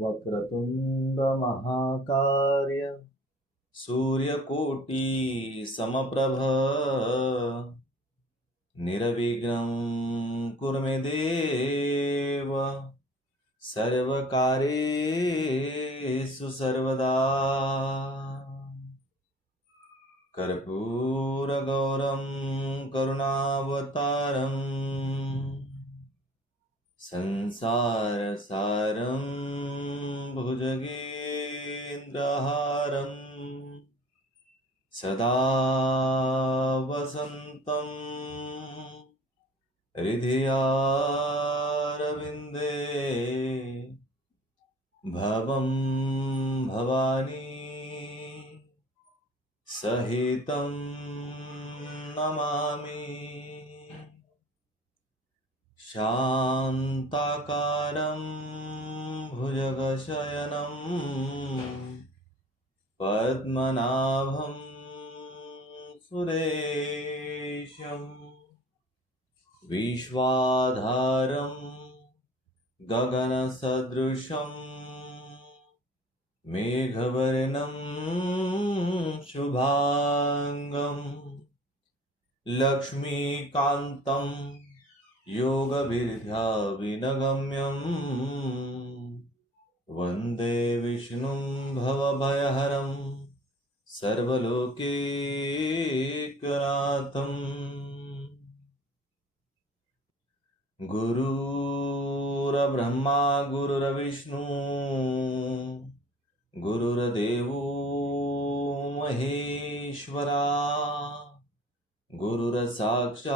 वक्रतुंड महाकार्य सूर्यकोटि समप्रभ निर्विघ्नं कुरु मे देव सर्वकार्येषु सर्वदा। कर्पूरगौरं करुणावतारं संसारसारं भुजगेन्द्रहारं सदा वसन्तं हृदयारविन्दे भवं भवानी सहितं नमामि। शान्ताकारं भुजगशयनं पद्मनाभं सुरेशं विश्वाधारं गगनसदृशं मेघवर्णं शुभांगं लक्ष्मीकान्तं योगविद्याविनगम्यं वन्दे विष्णुं भवभयहरं सर्वलोकैकनाथं। गुरुर्ब्रह्मा गुरुर्विष्णु गुरुर्देवो महेश्वरा गुरुर्साक्षात्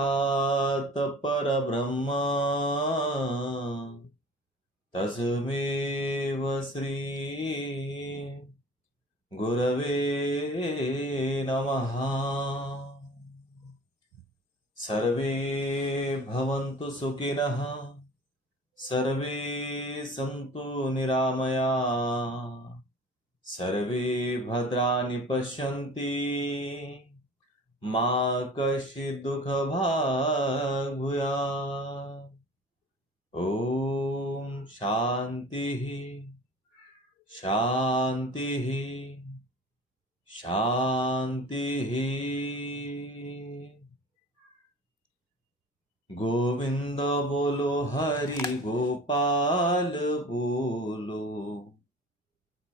परब्रह्म तस्मै श्री गुरवे नमः। सर्वे भवन्तु सुखिनः सर्वे सन्तु निरामया सर्वे भद्राणि पश्यन्ति मा कश्चित् दुःखभाग् भूयात्। ॐ शान्तिः शान्तिः शान्तिः। गोविंद बोलो हरि गोपाल बोलो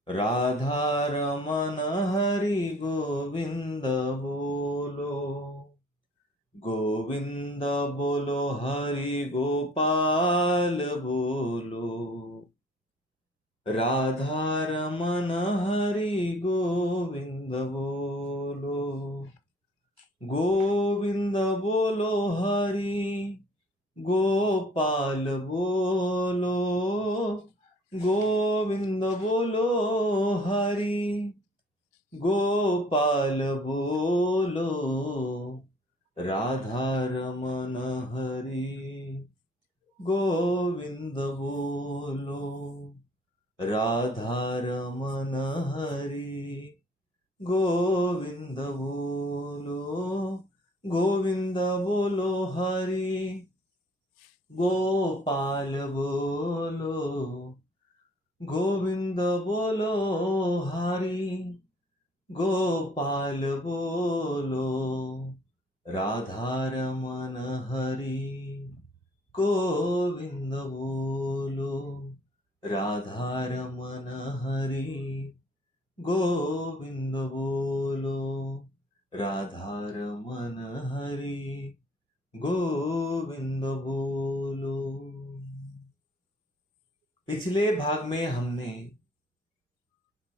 राधा रमन हरि गोविंद बोलो। गोविंद बोलो हरि गोपाल बोलो राधा रमन हरि गोविंद बोलो। गोविंद बोलो हरि गोपाल बोलो गोविंद बोलो हरि गोपाल बोलो राधा रमन हरि गोविंद बोलो राधा रमन हरि गोविंद बोलो। गोविंद बोलो हरि गोपाल बोलो गोविंद बोलो हरि गोपाल बोलो राधा रमन हरि गोविंद बोलो राधा रमन हरि गोविंद बोलो राधा रमन हरि गोविंद बोलो। पिछले भाग में हमने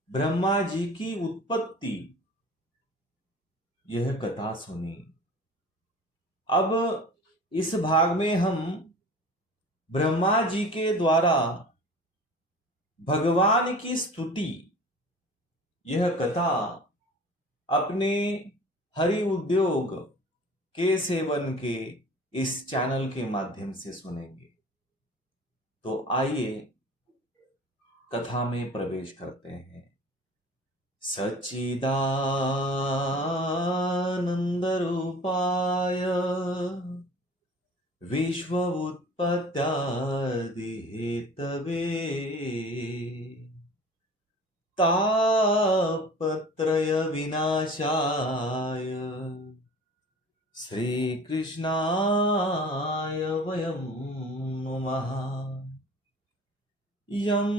ब्रह्मा जी की उत्पत्ति यह कथा सुनी। अब इस भाग में हम ब्रह्मा जी के द्वारा भगवान की स्तुति यह कथा अपने हरि उद्योग के सेवन के इस चैनल के माध्यम से सुनेंगे। तो आइए कथा में प्रवेश करते हैं। सच्चिदानंद रूपाय विश्व उत्पत्त्यादि हेतवे तापत्रय विनाशाय श्रीकृष्णाय वयं नुमः। यं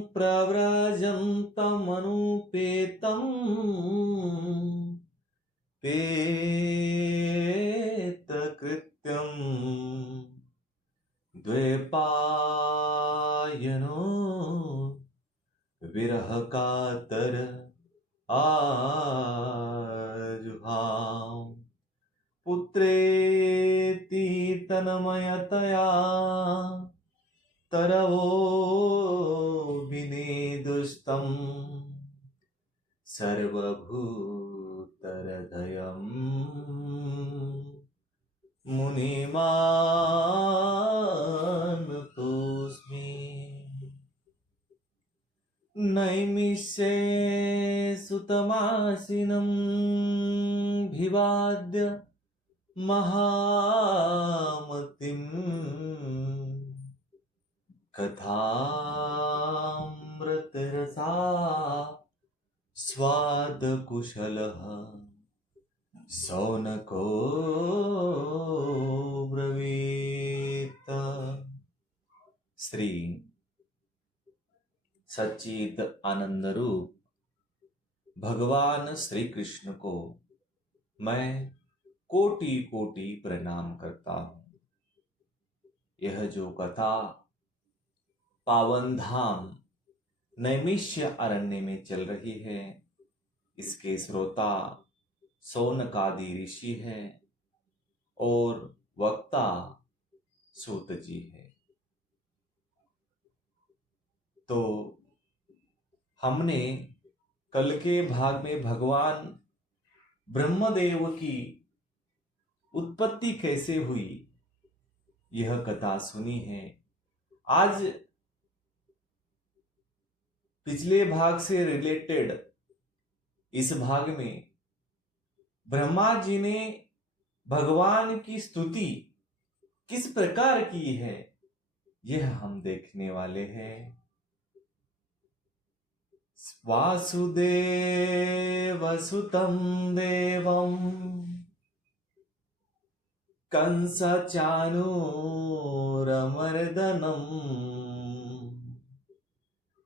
प्रव्रजन्तमनुपेतं पेतकृत्यं द्वैपायनो विरहकातर आजुहाव। पुत्रेति तन्मयतया तरवो विनेदुस्तं सर्वभूतहृदयं मुनिमानतोऽस्मि। नैमिषे सुतमासीनं भिवाद्य महामतिं कथामृतरसा स्वादकुशलः शौनको ब्रवीत। श्री सच्चिद आनंद रूप भगवान श्री कृष्ण को मैं कोटि कोटि प्रणाम करता हूं। यह जो कथा पावन धाम नैमिष्य अरण्य में चल रही है, इसके श्रोता सौनकादि ऋषि है और वक्ता सूत जी है। तो हमने कल के भाग में भगवान ब्रह्मदेव की उत्पत्ति कैसे हुई यह कथा सुनी है। आज पिछले भाग से रिलेटेड इस भाग में ब्रह्मा जी ने भगवान की स्तुति किस प्रकार की है यह हम देखने वाले हैं। वासुदेवसुतं देवं कंसचाणूरमर्दनं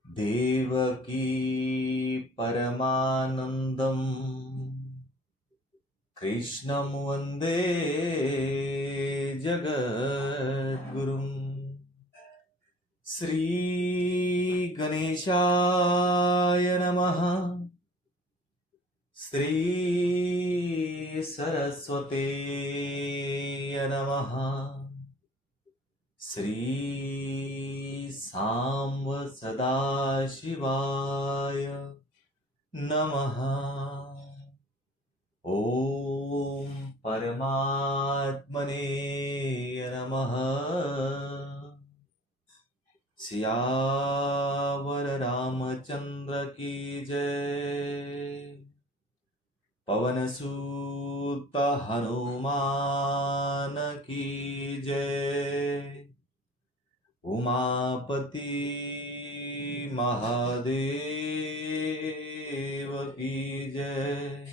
देवकी परमानंदं कृष्णं वंदे जगद्गुरुम्। श्री गणेशाय नमः। श्री सरस्वते नमः। श्री सांब सदाशिवाय नमः। ओम परमात्मने नमः। सियावर रामचंद्र की जय। पवन सूत हनुमान की जय। उमापति महादेव की जय।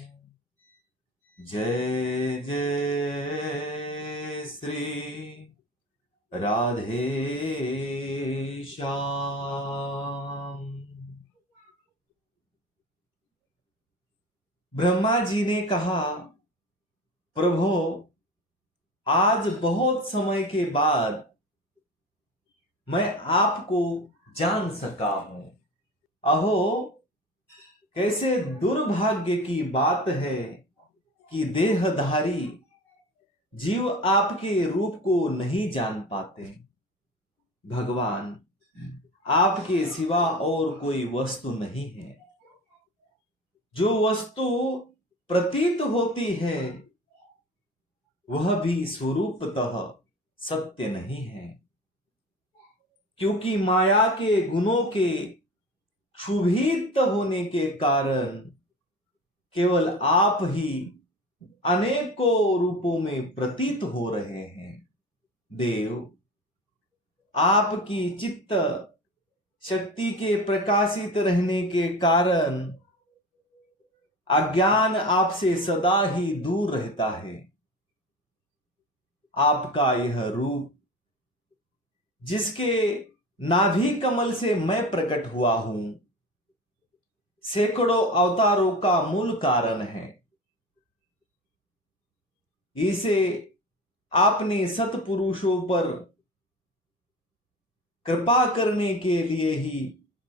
जय जय श्री राधे श्याम। ब्रह्मा जी ने कहा, प्रभु आज बहुत समय के बाद मैं आपको जान सका हूं। अहो कैसे दुर्भाग्य की बात है कि देहधारी जीव आपके रूप को नहीं जान पाते। भगवान आपके सिवा और कोई वस्तु नहीं है। जो वस्तु प्रतीत होती है वह भी स्वरूपतः सत्य नहीं है, क्योंकि माया के गुणों के क्षुभित होने के कारण केवल आप ही अनेकों रूपों में प्रतीत हो रहे हैं। देव आपकी चित्त शक्ति के प्रकाशित रहने के कारण अज्ञान आपसे सदा ही दूर रहता है। आपका यह रूप, जिसके नाभि कमल से मैं प्रकट हुआ हूं, सैकड़ों अवतारों का मूल कारण है। इसे आपने सत्पुरुषों पर कृपा करने के लिए ही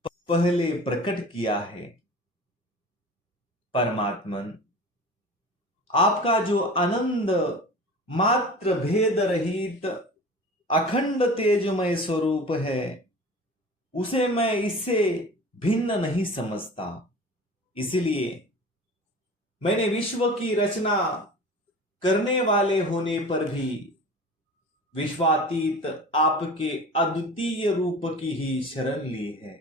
पहले प्रकट किया है। परमात्मन, आपका जो आनंद मात्र भेद रहित अखंड तेजमय स्वरूप है, उसे मैं इससे भिन्न नहीं समझता। इसलिए मैंने विश्व की रचना करने वाले होने पर भी विश्वातीत आपके अद्वितीय रूप की ही शरण ली है।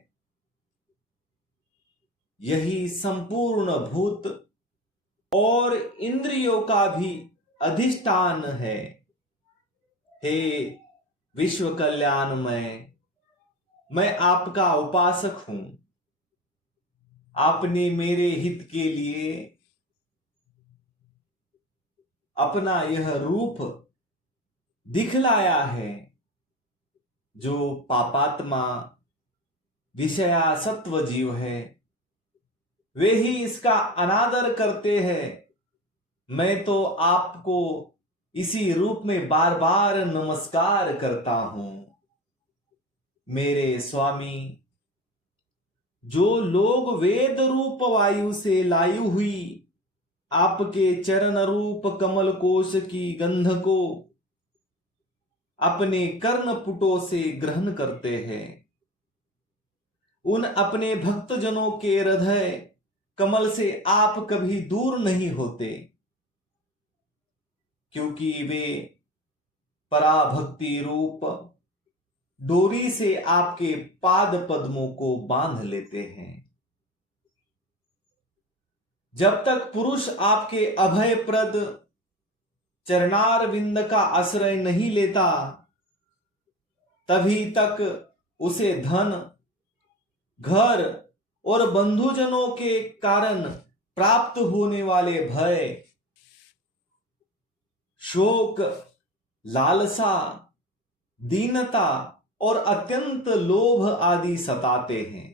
यही संपूर्ण भूत और इंद्रियों का भी अधिष्ठान है। हे विश्व कल्याणमय, मैं आपका उपासक हूं। आपने मेरे हित के लिए अपना यह रूप दिखलाया है। जो पापात्मा विषयासत्व जीव है, वे ही इसका अनादर करते हैं। मैं तो आपको इसी रूप में बार बार नमस्कार करता हूं। मेरे स्वामी, जो लोग वेद रूप वायु से लायु हुई आपके चरण रूप कमल कोश की गंध को अपने कर्णपुटों से ग्रहण करते हैं, उन अपने भक्तजनों के हृदय कमल से आप कभी दूर नहीं होते, क्योंकि वे पराभक्ति रूप डोरी से आपके पाद पद्मों को बांध लेते हैं। जब तक पुरुष आपके अभयप्रद चरणार विंद का आश्रय नहीं लेता, तभी तक उसे धन, घर और बंधुजनों के कारण प्राप्त होने वाले भय, शोक, लालसा, दीनता और अत्यंत लोभ आदि सताते हैं।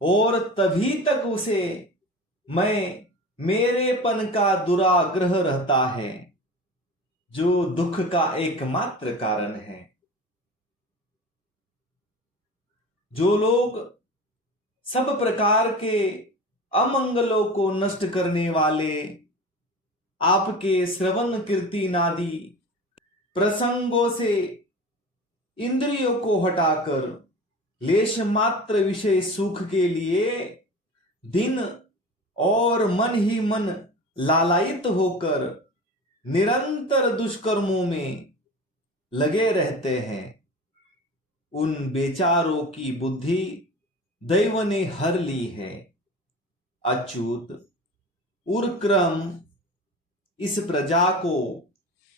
और तभी तक उसे मैं मेरेपन का दुराग्रह रहता है, जो दुख का एकमात्र कारण है। जो लोग सब प्रकार के अमंगलों को नष्ट करने वाले आपके श्रवण कीर्तनादि प्रसंगों से इंद्रियों को हटाकर लेश मात्र विषय सुख के लिए दिन और मन ही मन लालायित होकर निरंतर दुष्कर्मों में लगे रहते हैं, उन बेचारों की बुद्धि दैव ने हर ली है। अच्युत, उर्क्रम इस प्रजा को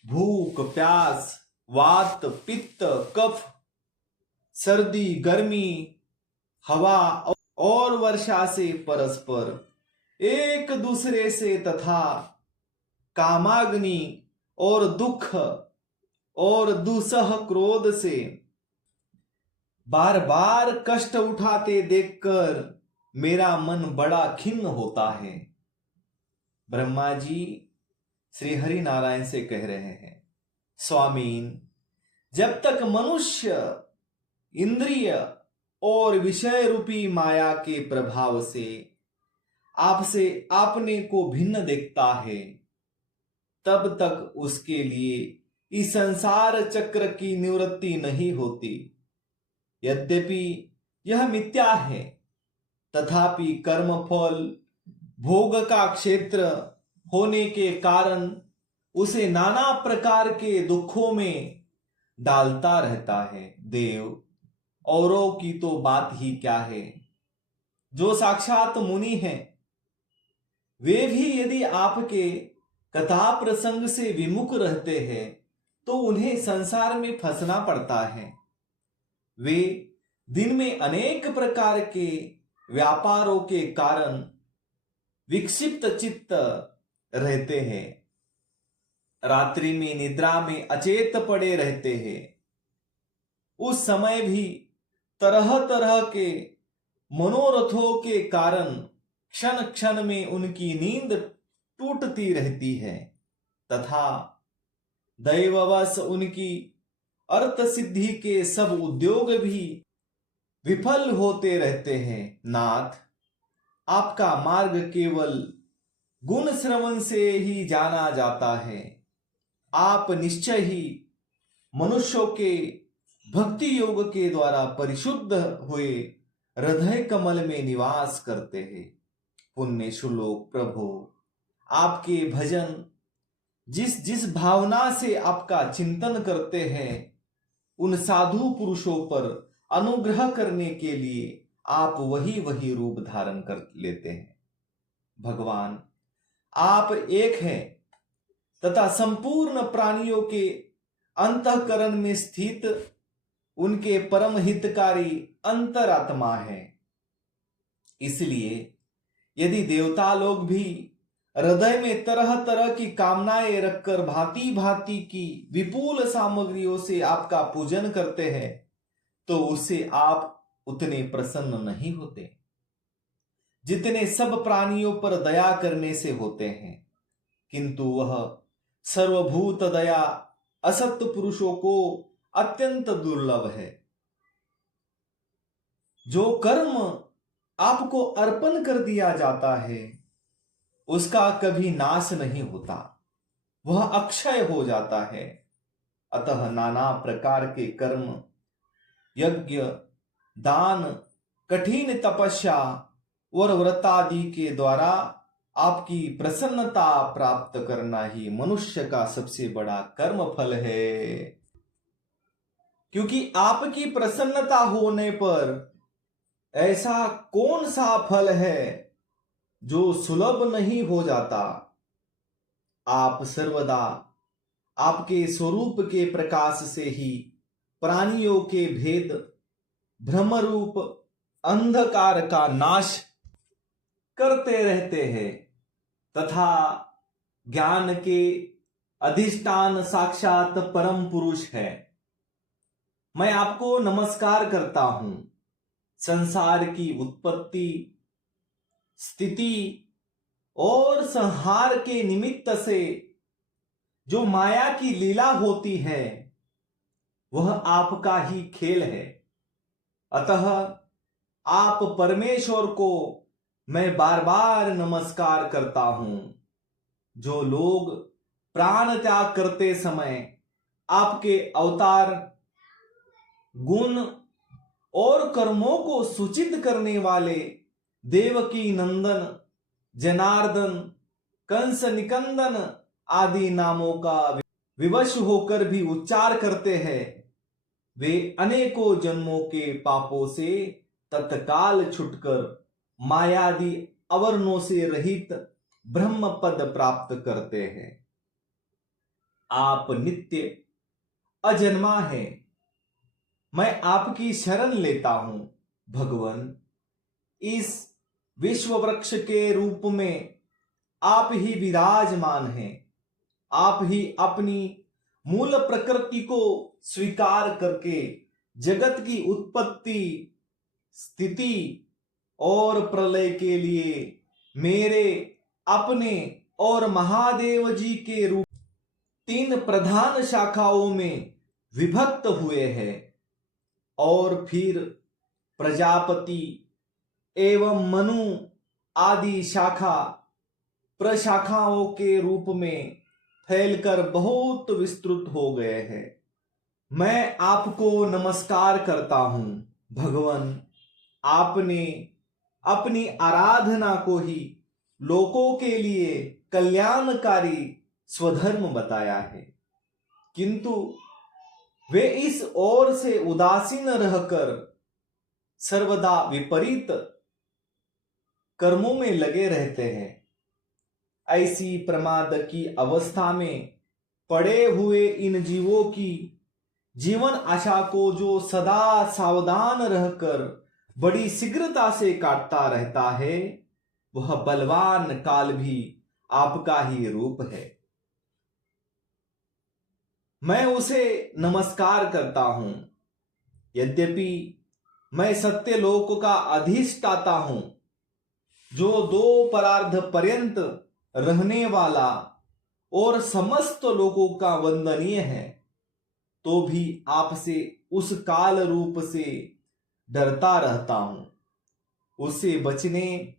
भूख, प्यास, वात, पित्त, कफ, सर्दी, गर्मी, हवा और वर्षा से परस्पर एक दूसरे से तथा कामाग्नि और दुख और दुसह क्रोध से बार बार कष्ट उठाते देखकर मेरा मन बड़ा खिन्न होता है। ब्रह्मा जी श्री हरि नारायण से कह रहे हैं, स्वामीन, जब तक मनुष्य इंद्रिय और विषय रूपी माया के प्रभाव से आपसे अपने को भिन्न देखता है, तब तक उसके लिए इस संसार चक्र की निवृत्ति नहीं होती। यद्यपि यह मिथ्या है, तथापि कर्मफल भोग का क्षेत्र होने के कारण उसे नाना प्रकार के दुखों में डालता रहता है। देव, औरों की तो बात ही क्या है, जो साक्षात मुनि हैं, वे भी यदि आपके कथा प्रसंग से विमुख रहते हैं तो उन्हें संसार में फंसना पड़ता है। वे दिन में अनेक प्रकार के व्यापारों के कारण विक्षिप्त चित्त रहते हैं, रात्रि में निद्रा में अचेत पड़े रहते हैं। उस समय भी तरह तरह के मनोरथों के कारण क्षण क्षण में उनकी नींद टूटती रहती है तथा दैववश उनकी अर्थ सिद्धि के सब उद्योग भी विफल होते रहते हैं। नाथ, आपका मार्ग केवल गुण श्रवण से ही जाना जाता है। आप निश्चय ही मनुष्यों के भक्ति योग के द्वारा परिशुद्ध हुए हृदय कमल में निवास करते हैं। पुण्य श्लोक प्रभु, आपके भजन जिस जिस भावना से आपका चिंतन करते हैं, उन साधु पुरुषों पर अनुग्रह करने के लिए आप वही वही रूप धारण कर लेते हैं। भगवान, आप एक हैं तथा संपूर्ण प्राणियों के अंतःकरण में स्थित उनके परम हितकारी अंतरात्मा है। इसलिए यदि देवता लोग भी हृदय में तरह तरह की कामनाएं रखकर भांति भांति की विपुल सामग्रियों से आपका पूजन करते हैं, तो उससे आप उतने प्रसन्न नहीं होते जितने सब प्राणियों पर दया करने से होते हैं। किंतु वह सर्वभूत दया असत पुरुषों को अत्यंत दुर्लभ है। जो कर्म आपको अर्पण कर दिया जाता है उसका कभी नाश नहीं होता, वह अक्षय हो जाता है। अतः नाना प्रकार के कर्म, यज्ञ, दान, कठिन तपस्या और व्रतादि के द्वारा आपकी प्रसन्नता प्राप्त करना ही मनुष्य का सबसे बड़ा कर्म फल है। क्योंकि आपकी प्रसन्नता होने पर ऐसा कौन सा फल है जो सुलभ नहीं हो जाता। आप सर्वदा आपके स्वरूप के प्रकाश से ही प्राणियों के भेद भ्रम रूप अंधकार का नाश करते रहते हैं तथा ज्ञान के अधिष्ठान साक्षात परम पुरुष है। मैं आपको नमस्कार करता हूं। संसार की उत्पत्ति, स्थिति और संहार के निमित्त से जो माया की लीला होती है वह आपका ही खेल है। अतः आप परमेश्वर को मैं बार बार नमस्कार करता हूं। जो लोग प्राण त्याग करते समय आपके अवतार, गुण और कर्मों को सूचित करने वाले देवकी नंदन, जनार्दन, कंस निकंदन आदि नामों का विवश होकर भी उच्चार करते हैं, वे अनेकों जन्मों के पापों से तत्काल छुटकर मायादि अवरणों से रहित ब्रह्म पद प्राप्त करते हैं। आप नित्य अजन्मा हैं। मैं आपकी शरण लेता हूं। भगवान, इस विश्व वृक्ष के रूप में आप ही विराजमान हैं। आप ही अपनी मूल प्रकृति को स्वीकार करके जगत की उत्पत्ति, स्थिति और प्रलय के लिए मेरे, अपने और महादेव जी के रूप 3 प्रधान शाखाओं में विभक्त हुए हैं और फिर प्रजापति एवं मनु आदि शाखा प्रशाखाओं के रूप में फैलकर बहुत विस्तृत हो गए हैं। मैं आपको नमस्कार करता हूं। भगवान, आपने अपनी आराधना को ही लोकों के लिए कल्याणकारी स्वधर्म बताया है, किंतु वे इस ओर से उदासीन रहकर सर्वदा विपरीत कर्मों में लगे रहते हैं। ऐसी प्रमाद की अवस्था में पड़े हुए इन जीवों की जीवन आशा को जो सदा सावधान रहकर बड़ी शीघ्रता से काटता रहता है, वह बलवान काल भी आपका ही रूप है। मैं उसे नमस्कार करता हूं। यद्यपि मैं सत्यलोक का अधिष्ठाता हूं, जो दो परार्ध पर्यंत रहने वाला और समस्त लोगों का वंदनीय है, तो भी आपसे उस काल रूप से डरता रहता हूं। उससे बचने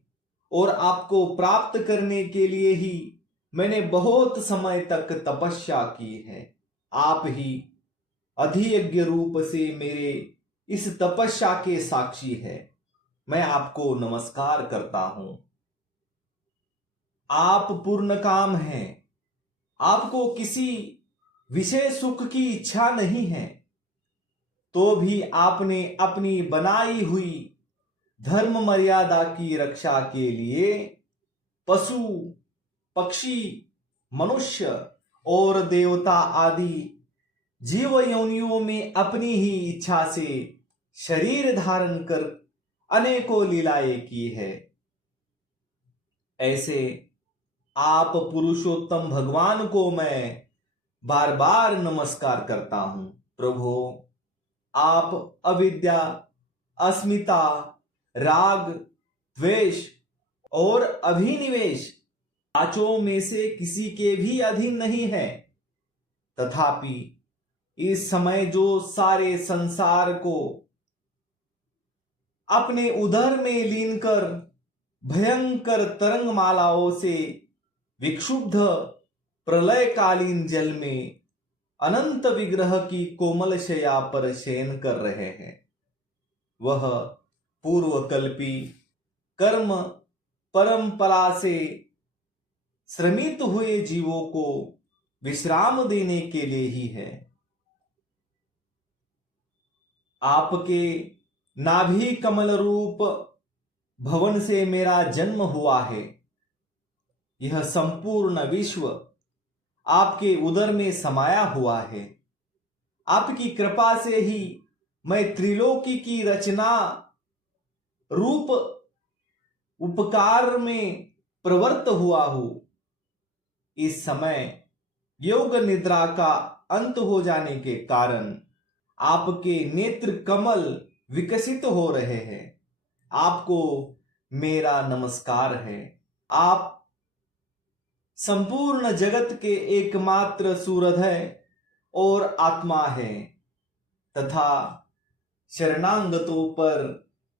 और आपको प्राप्त करने के लिए ही मैंने बहुत समय तक तपस्या की है। आप ही अधियज्ञ रूप से मेरे इस तपस्या के साक्षी है। मैं आपको नमस्कार करता हूं। आप पूर्ण काम हैं। आपको किसी विशेष सुख की इच्छा नहीं है, तो भी आपने अपनी बनाई हुई धर्म मर्यादा की रक्षा के लिए पशु, पक्षी, मनुष्य और देवता आदि जीव योनियों में अपनी ही इच्छा से शरीर धारण कर अनेकों लीलाएं की है। ऐसे आप पुरुषोत्तम भगवान को मैं बार बार नमस्कार करता हूं। प्रभु, आप अविद्या, अस्मिता, राग, द्वेष और अभिनिवेश पांचों में से किसी के भी अधीन नहीं है। तथापि इस समय जो सारे संसार को अपने उदर में लीन कर भयंकर तरंग मालाओं से विक्षुब्ध प्रलयकालीन जल में अनंत विग्रह की कोमल शया पर शयन कर रहे हैं, वह पूर्वकल्पी कर्म परंपरा से श्रमित हुए जीवों को विश्राम देने के लिए ही है। आपके नाभि कमल रूप भवन से मेरा जन्म हुआ है। यह संपूर्ण विश्व आपके उदर में समाया हुआ है। आपकी कृपा से ही मैं त्रिलोकी की रचना रूप उपकार में प्रवृत्त हुआ हूं। इस समय योग निद्रा का अंत हो जाने के कारण आपके नेत्र कमल विकसित हो रहे हैं। आपको मेरा नमस्कार है। आप संपूर्ण जगत के एकमात्र सूरधय और आत्मा है तथा शरणागतों पर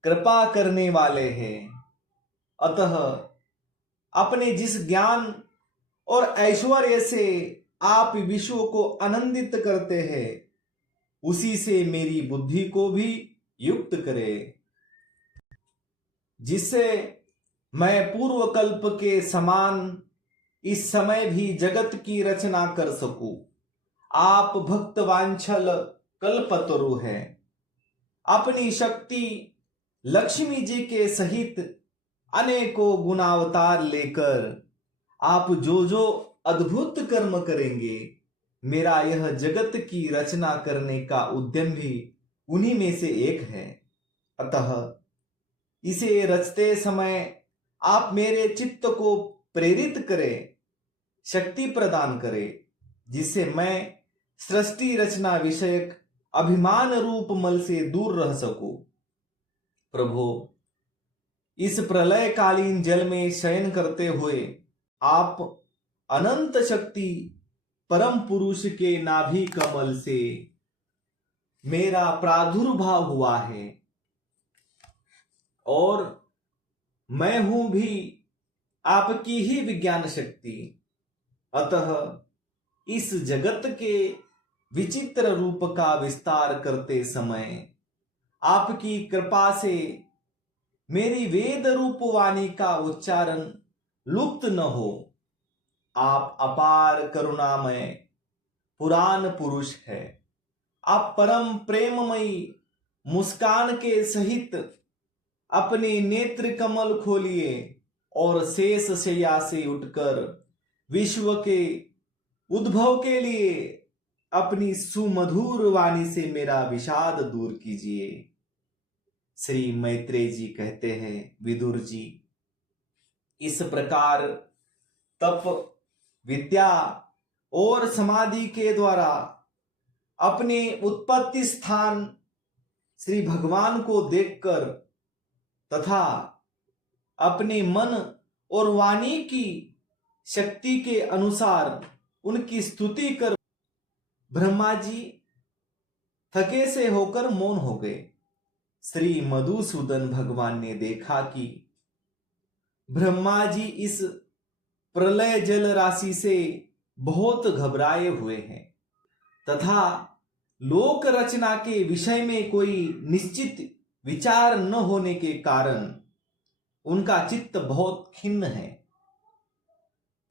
कृपा करने वाले हैं। अतः अपने जिस ज्ञान और ऐश्वर्य से आप विश्व को आनंदित करते हैं, उसी से मेरी बुद्धि को भी युक्त करे, जिससे मैं पूर्व कल्प के समान इस समय भी जगत की रचना कर सकूं। आप भक्तवांछल कल्पतरु हैं। अपनी शक्ति लक्ष्मी जी के सहित अनेकों गुणावतार लेकर आप जो जो अद्भुत कर्म करेंगे, मेरा यह जगत की रचना करने का उद्यम भी उन्हीं में से एक है। अतः इसे रचते समय आप मेरे चित्त को प्रेरित करें, शक्ति प्रदान करें, जिससे मैं सृष्टि रचना विषयक अभिमान रूप मल से दूर रह सकूं। प्रभु, इस प्रलयकालीन जल में शयन करते हुए आप अनंत शक्ति परम पुरुष के नाभि कमल से मेरा प्रादुर्भाव हुआ है और मैं हूं भी आपकी ही विज्ञान शक्ति। अतः इस जगत के विचित्र रूप का विस्तार करते समय आपकी कृपा से मेरी वेद रूप वाणी का उच्चारण लुप्त न हो। आप अपार करुणामय पुराण पुरुष है। आप परम प्रेममयी मुस्कान के सहित अपने नेत्र कमल खोलिए और शेष शैया से उठकर विश्व के उद्भव के लिए अपनी सुमधुर वाणी से मेरा विषाद दूर कीजिए। श्री मैत्रेय जी कहते हैं, विदुर जी, इस प्रकार तप, विद्या और समाधि के द्वारा अपने उत्पत्ति स्थान श्री भगवान को देखकर तथा अपने मन और वाणी की शक्ति के अनुसार उनकी स्तुति कर ब्रह्मा जी थके से होकर मौन हो गए। श्री मधुसूदन भगवान ने देखा कि ब्रह्मा जी इस प्रलय जल राशि से बहुत घबराए हुए हैं तथा लोक रचना के विषय में कोई निश्चित विचार न होने के कारण उनका चित्त बहुत खिन्न है।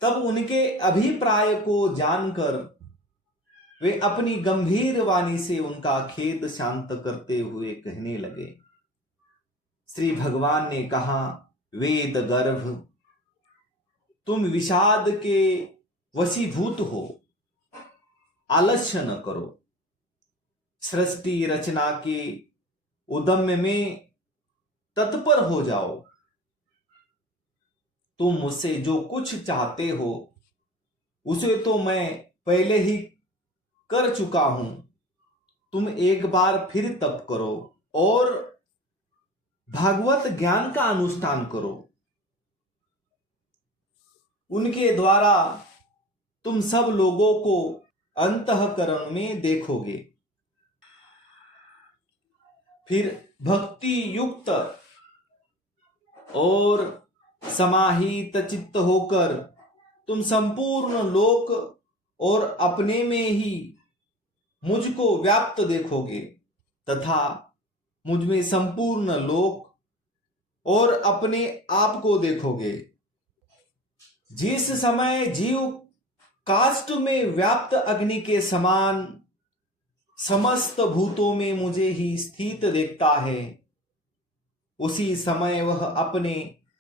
तब उनके अभिप्राय को जानकर वे अपनी गंभीर वाणी से उनका खेद शांत करते हुए कहने लगे। श्री भगवान ने कहा, वेद गर्भ, तुम विषाद के वशीभूत हो, आलस्य न करो। सृष्टि रचना के उद्यम में तत्पर हो जाओ। तुम मुझसे जो कुछ चाहते हो उसे तो मैं पहले ही कर चुका हूं। तुम एक बार फिर तप करो और भागवत ज्ञान का अनुष्ठान करो। उनके द्वारा तुम सब लोगों को अंतःकरण में देखोगे। फिर भक्ति युक्त और समाहित चित्त होकर तुम संपूर्ण लोक और अपने में ही मुझको व्याप्त देखोगे तथा मुझ में संपूर्ण लोक और अपने आप को देखोगे। जिस समय जीव काष्ठ में व्याप्त अग्नि के समान समस्त भूतों में मुझे ही स्थित देखता है, उसी समय वह अपने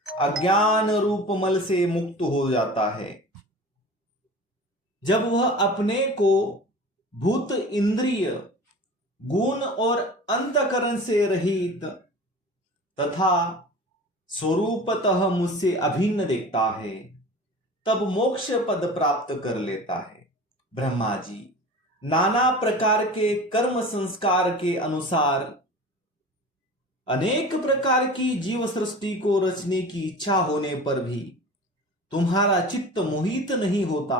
अज्ञान रूप मल से मुक्त हो जाता है। जब वह अपने को भूत, इंद्रिय, गुण और अंतकरण से रहित तथा स्वरूपतः मुझसे अभिन्न देखता है, तब मोक्ष पद प्राप्त कर लेता है। ब्रह्मा जी, नाना प्रकार के कर्म संस्कार के अनुसार अनेक प्रकार की जीव सृष्टि को रचने की इच्छा होने पर भी तुम्हारा चित्त मोहित नहीं होता।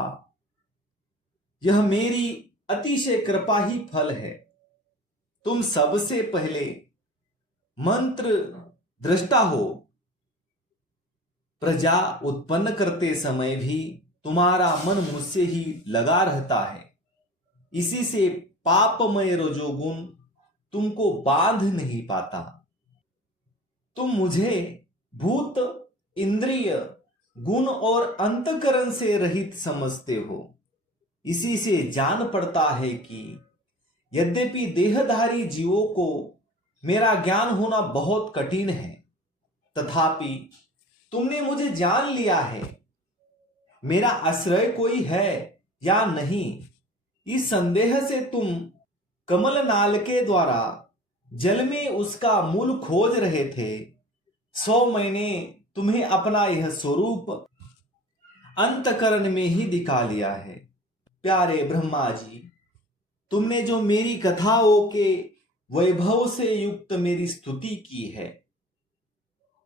यह मेरी अतिशय कृपा ही फल है। तुम सबसे पहले मंत्र दृष्टा हो। प्रजा उत्पन्न करते समय भी तुम्हारा मन मुझसे ही लगा रहता है। इसी से पापमय रजोगुण तुमको बांध नहीं पाता। तुम मुझे भूत, इंद्रिय, गुण और अंतकरण से रहित समझते हो। इसी से जान पड़ता है कि यद्यपि देहधारी जीवों को मेरा ज्ञान होना बहुत कठिन है, तथापि तुमने मुझे जान लिया है। मेरा आश्रय कोई है या नहीं, इस संदेह से तुम कमल नाल के द्वारा जल में उसका मूल खोज रहे थे। 100 महीने तुम्हें अपना यह स्वरूप अंतकरण में ही दिखा लिया है। प्यारे ब्रह्मा जी, तुमने जो मेरी कथाओं के वैभव से युक्त मेरी स्तुति की है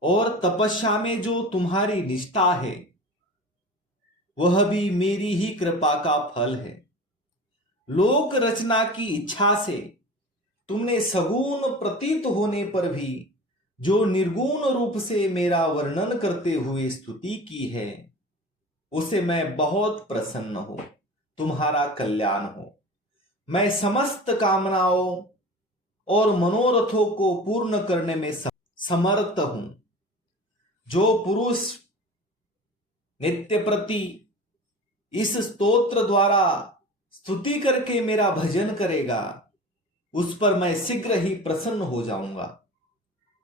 और तपस्या में जो तुम्हारी निष्ठा है, वह भी मेरी ही कृपा का फल है। लोक रचना की इच्छा से तुमने सगुण प्रतीत होने पर भी जो निर्गुण रूप से मेरा वर्णन करते हुए स्तुति की है, उसे मैं बहुत प्रसन्न हूं। तुम्हारा कल्याण हो। मैं समस्त कामनाओं और मनोरथों को पूर्ण करने में समर्थ हूं। जो पुरुष नित्य प्रति इस स्तोत्र द्वारा स्तुति करके मेरा भजन करेगा, उस पर मैं शीघ्र ही प्रसन्न हो जाऊंगा।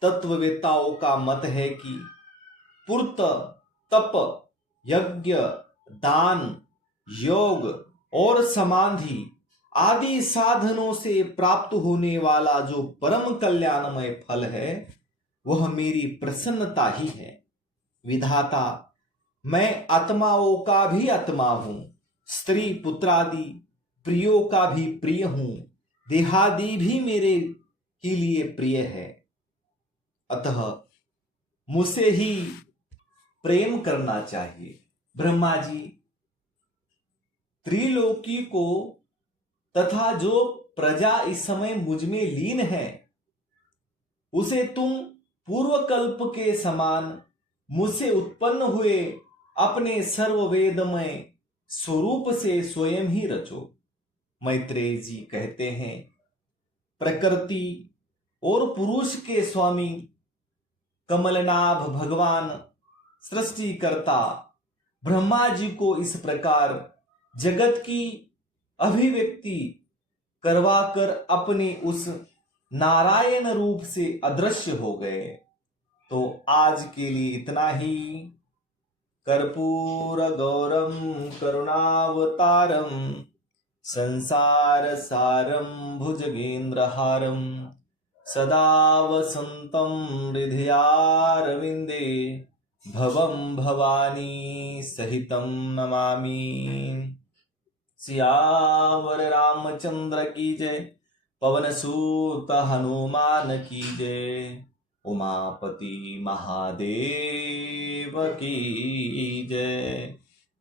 तत्ववेत्ताओं का मत है कि पूर्त, तप, यज्ञ, दान, योग और समाधि आदि साधनों से प्राप्त होने वाला जो परम कल्याणमय फल है वह मेरी प्रसन्नता ही है। विधाता, मैं आत्माओं का भी आत्मा हूं, स्त्री पुत्रादि प्रियों का भी प्रिय हूं, देहादि भी मेरे ही लिए प्रिय है। अतः मुझसे ही प्रेम करना चाहिए। ब्रह्मा जी, त्रिलोकी को तथा जो प्रजा इस समय मुझ में लीन है उसे तुम पूर्व कल्प के समान मुझसे उत्पन्न हुए अपने सर्ववेदमय स्वरूप से स्वयं ही रचो। मैत्रेय जी कहते हैं, प्रकृति और पुरुष के स्वामी कमलनाभ भगवान सृष्टिकर्ता ब्रह्मा जी को इस प्रकार जगत की अभिव्यक्ति करवाकर अपने उस नारायण रूप से अदृश्य हो गए। तो आज के लिए इतना ही। कर्पूर गौरम करुणावतारम संसार सारम भुजगेन्द्रहारम सदा वसंतम हृदयारविंदे भवम भवानी सहितम नमामि। सियावर रामचंद्र की जय, पवन सूत हनुमान की जय, उमापति महादेव की जय।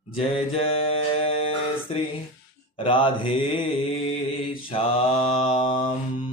जय जय श्री राधे श्याम।